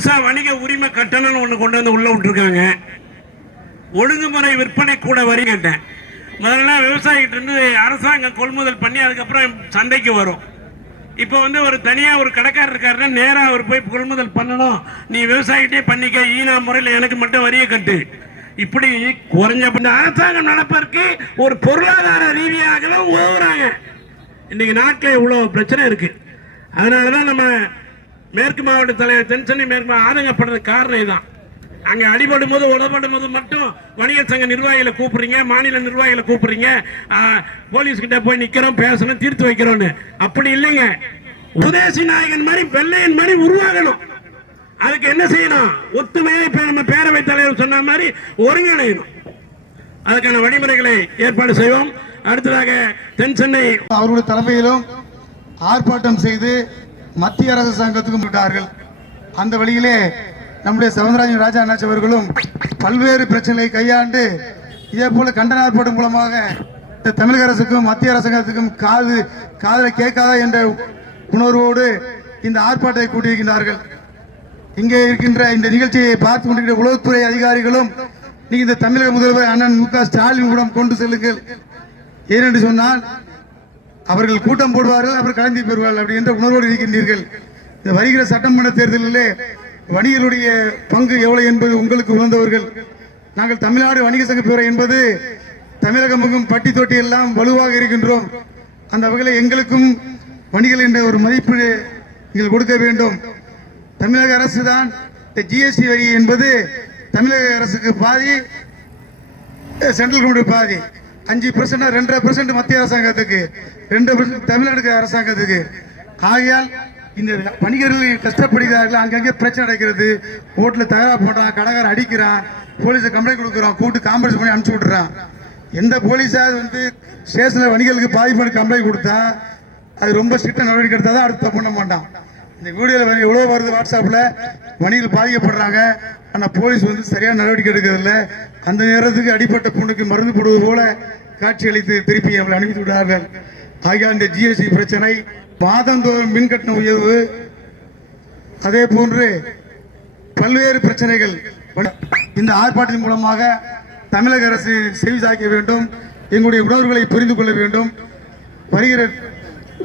இப்ப புதுசா வணிக உரிமை கட்டணம்னு ஒண்ணு கொண்டு வந்து உள்ள விட்டுருக்காங்க. ஒழுங்குமுறை விற்பனை கூட வரி கேட்டேன். முதல்ல விவசாயிகிட்ட இருந்து அரசாங்கம் கொள்முதல் பண்ணி அதுக்கப்புறம் சந்தைக்கு வரும். இப்போ வந்து ஒரு தனியா ஒரு கடைக்காரர் இருக்காருன்னா நேரா அவர் போய் கொள்முதல் பண்ணணும். நீ விவசாயிகிட்டே பண்ணிக்க ஈனா முறையில் எனக்கு மட்டும் வரியை கட்டு. இப்படி குறைஞ்ச அரசாங்கம் நடப்பதற்கு ஒரு பொருளாதார ரீதியாகவும் உதவுறாங்க. இன்னைக்கு நாட்டில் இவ்வளோ பிரச்சனை இருக்கு. அதனால தான் நம்ம மேற்கு மாவட்ட தலைவர் தென்சென்னை மேற்கு ஆதங்கப்படுறது காரணம் இதுதான். அங்கே அடிபடும் போது உடப்படும் போது மட்டும் வணிகர் சங்க நிர்வாகிகளை கூப்பிடுறீங்க மாநில நிர்வாகிகளை கூப்பிடுறீங்க. போலீஸ்கிட்ட போலீஸ் கிட்ட போய் நிக்கிறோம் பேசணும் தீர்த்து வைக்கிறோம்னு. அப்படி இல்லைங்க. உதயசி நாயகன் மாதிரி வெள்ளையன் மாதிரி உருவாகணும். அதுக்கு என்ன செய்யணும்? ஒத்துமையா இப்ப நம்ம பேரவைத் தலைவர் சொன்ன மாதிரி ஒருங்கிணையணும். அதுக்கான வழிமுறைகளை ஏற்பாடு செய்வோம். அடுத்ததாக தென் சென்னை அவருடைய தலைமையிலும் ஆர்ப்பாட்டம் செய்து மத்திய அரசு சங்கத்துக்கும் விட்டார்கள் அந்த வழியிலே நம்முடைய சவுந்தரராஜன் ராஜா அண்ணாச்சி அவர்களும் பல்வேறு பிரச்சனைகளை கையாண்டு இதே போல கண்டன ஆர்ப்பாட்டம் மூலமாக இந்த தமிழக அரசுக்கும் மத்திய அரசாங்கத்துக்கும் காது காதலை கேட்காதா என்ற உணர்வோடு இந்த ஆர்ப்பாட்டத்தை கூட்டியிருக்கின்றார்கள் இங்கே இருக்கின்ற இந்த நிகழ்ச்சியை பார்த்து கொண்டிருக்கிற உளவுத்துறை அதிகாரிகளும் நீங்கள் இந்த தமிழக முதல்வர் அண்ணன் மு க ஸ்டாலின் மூலம் கொண்டு செல்லுங்கள். ஏனென்று சொன்னால் அவர்கள் கூட்டம் போடுவார்கள் அவர் கலந்து பெறுவார்கள் அப்படி என்ற உணர்வோடு இருக்கின்றீர்கள். இந்த வருகிற சட்டமன்ற தேர்தலிலே வணிகருடைய பங்கு எவ்வளவு என்பது உங்களுக்கு உணர்ந்தவர்கள். நாங்கள் தமிழ்நாடு வணிக சங்க பேரவை என்பது தமிழகம் பட்டி தொட்டி எல்லாம் வலுவாக இருக்கின்றோம். அந்த வகையில் எங்களுக்கும் வணிகர் என்ற ஒரு மதிப்பு நீங்கள் கொடுக்க வேண்டும். தமிழக அரசு தான் இந்த ஜிஎஸ்டி வரி என்பது தமிழக அரசுக்கு பாதி சென்ட்ரல் கவர்மெண்ட் பாதி. அஞ்சு பர்சன்ட் ரெண்டரை பர்சன்ட் மத்திய அரசாங்கத்துக்கு ரெண்டு பர்சன்ட் தமிழ்நாடு அரசாங்கத்துக்கு. ஆகையால் இந்த வணிகர்கள் கஷ்டப்படுகிறார்கள் அங்கங்கே பிரச்சனை நடக்கிறது. ரோட்டில் தயாராக போடுறான் கடைக்காரன் அடிக்கிறான் போலீஸை கம்ப்ளைண்ட் கொடுக்குறான் கூட்டு காம்பரன்ஸ் பண்ணி அனுப்பிச்சு விட்றான் எந்த போலீஸாவது வந்து ஸ்டேஷனில் வணிகர்களுக்கு பாதிப்பு கம்ப்ளைண்ட் கொடுத்தா அது ரொம்ப ஸ்ட்ரிக்டாக நடவடிக்கை எடுத்தால் தான் அடுத்து தப்பு பண்ண மாட்டான். இந்த வீடியோவில் எவ்வளோ வருது வாட்ஸ்அப்பில் வணிகர்கள் பாதிக்கப்படுறாங்க. ஆனால் போலீஸ் வந்து சரியான நடவடிக்கை எடுக்கிறதில்ல. அந்த நேரத்துக்கு அடிப்பட்ட புண்ணுக்கு மருந்து போடுவது போல காட்சி அளித்து திருப்பி அவளை அனுப்பி விடுறார்கள் ஆகிய இந்த ஜிஎஸ்டி பிரச்சனை. மாதந்தோறும் மின் கட்டண உயர்வு. அதே போன்று பல்வேறு பிரச்சனைகள். இந்த ஆர்ப்பாட்டத்தின் மூலமாக தமிழக அரசு செவிசாய்க்க வேண்டும். எங்களுடைய உணர்வுகளை புரிந்து கொள்ள வேண்டும். வருகிற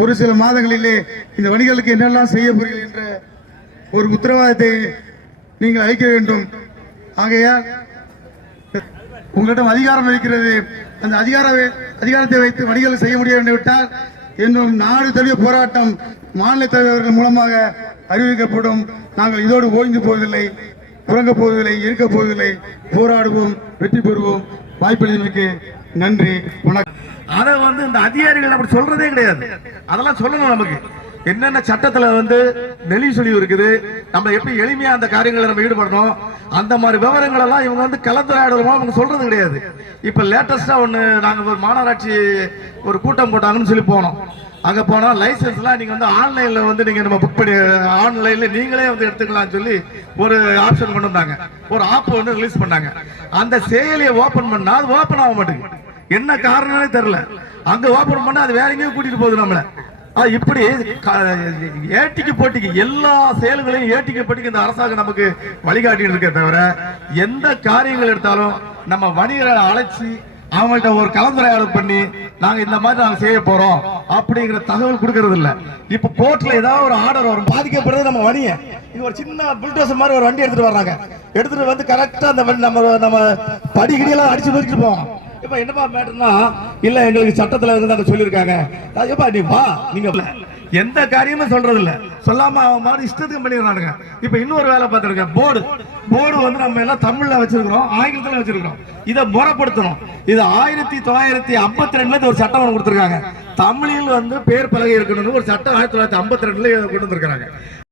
ஒரு சில மாதங்களிலே இந்த வணிகளுக்கு என்னெல்லாம் செய்ய போகிறீர்கள் என்ற ஒரு உத்தரவாதத்தை நீங்கள் அளிக்க வேண்டும். ஆகையால் உங்களிடம் அதிகாரம் இருக்கிறது. அந்த அதிகார அதிகாரத்தை வைத்து வணிகர்கள் செய்ய முடியாது விட்டால் இன்னும் நாடு தழுவிய போராட்டம் மாநில தலைவர்கள் மூலமாக அறிவிக்கப்படும். நாங்கள் இதோடு ஓய்ந்து போவதில்லை புறங்க போவதில்லை இருக்க போவதில்லை போராடுவோம் வெற்றி பெறுவோம். வாய்ப்பளித்தமைக்கு நன்றி வணக்கம். அதை வந்து இந்த அதிகாரிகள் அப்படி சொல்றதே கிடையாது. அதெல்லாம் சொல்லணும் நமக்கு. என்னென்ன சட்டத்துல வந்து நெளி சொல்லி இருக்குது நம்ம எப்படி எளிமையா அந்த காரியங்களை நம்ம ஈடுபடணும் அந்த மாதிரி விவரங்கள் எல்லாம் இவங்க வந்து கலந்துரையாடலுமா அவங்க சொல்றது கிடையாது. இப்ப லேட்டஸ்டா ஒண்ணு நாங்க ஒரு மாநகராட்சி ஒரு கூட்டம் போட்டாங்கன்னு சொல்லி போனோம். அங்க போனா லைசன்ஸ்லாம் நீங்க வந்து ஆன்லைன்ல வந்து நீங்க நம்ம புக் பண்ணி ஆன்லைன்ல நீங்களே வந்து எடுத்துக்கலாம்னு சொல்லி ஒரு ஆப்ஷன் கொண்டு வந்தாங்க. ஒரு ஆப் ஒன்று ரிலீஸ் பண்ணாங்க. அந்த செயலியை ஓபன் பண்ணா அது ஓபன் ஆக மாட்டேங்குது. என்ன காரணம்னே தெரியல. அங்க ஓபன் பண்ணால் அது வேற எங்கேயும் கூட்டிட்டு போகுது நம்மள. அது இப்படி ஏட்டிக்கு போட்டிக்கு எல்லா செயல்களையும் ஏட்டிக்கு போட்டிக்கு இந்த அரசாங்கம் நமக்கு வழிகாட்டிட்டு இருக்க தவிர எந்த காரியங்கள் எடுத்தாலும் நம்ம வணிகரை அழைச்சி அவங்கள்ட்ட ஒரு கலந்துரையாடல் பண்ணி நாங்க இந்த மாதிரி நாங்க செய்ய போறோம் அப்படிங்கிற தகவல் கொடுக்கறது இல்ல. இப்ப கோர்ட்ல ஏதாவது ஒரு ஆர்டர் வரும் பாதிக்கப்படுறது நம்ம வணிக. இது ஒரு சின்ன புல்டோசர் மாதிரி ஒரு வண்டி எடுத்துட்டு வர்றாங்க. எடுத்துட்டு வந்து கரெக்டா அந்த வண்டி நம்ம நம்ம படிக்கடியெல்லாம் அடிச்சு நொறுக்கிட்டு போவோம். இப்ப என்னப்பா மேட்டர்னா? இல்ல எங்களுக்கு சட்டத்துல வந்து சொல்லியிருக்காங்க. எப்பா நீ வா நீங்க எந்த காரியமும் சொல்றது இல்ல சொல்லாம அவன் மாதிரி இஷ்டத்துக்கு பண்ணிடுறானுங்க. இப்ப இன்னொரு வேலை பார்த்துருக்கேன். போர்டு. போர்டு வந்து நம்ம எல்லாம் தமிழ்ல வச்சிருக்கிறோம் ஆங்கிலத்துல வச்சிருக்கிறோம். இதை முறைப்படுத்தணும். இது ஆயிரத்தி தொள்ளாயிரத்தி ஐம்பத்தி ரெண்டுல ஒரு சட்டம் ஒன்று கொடுத்துருக்காங்க. தமிழில் வந்து பேர் பலகை இருக்கணும்னு ஒரு சட்டம் ஆயிரத்தி தொள்ளாயிரத்தி ஐம்பத்தி ரெண்டுல கொண்டு வந்திருக்காங்க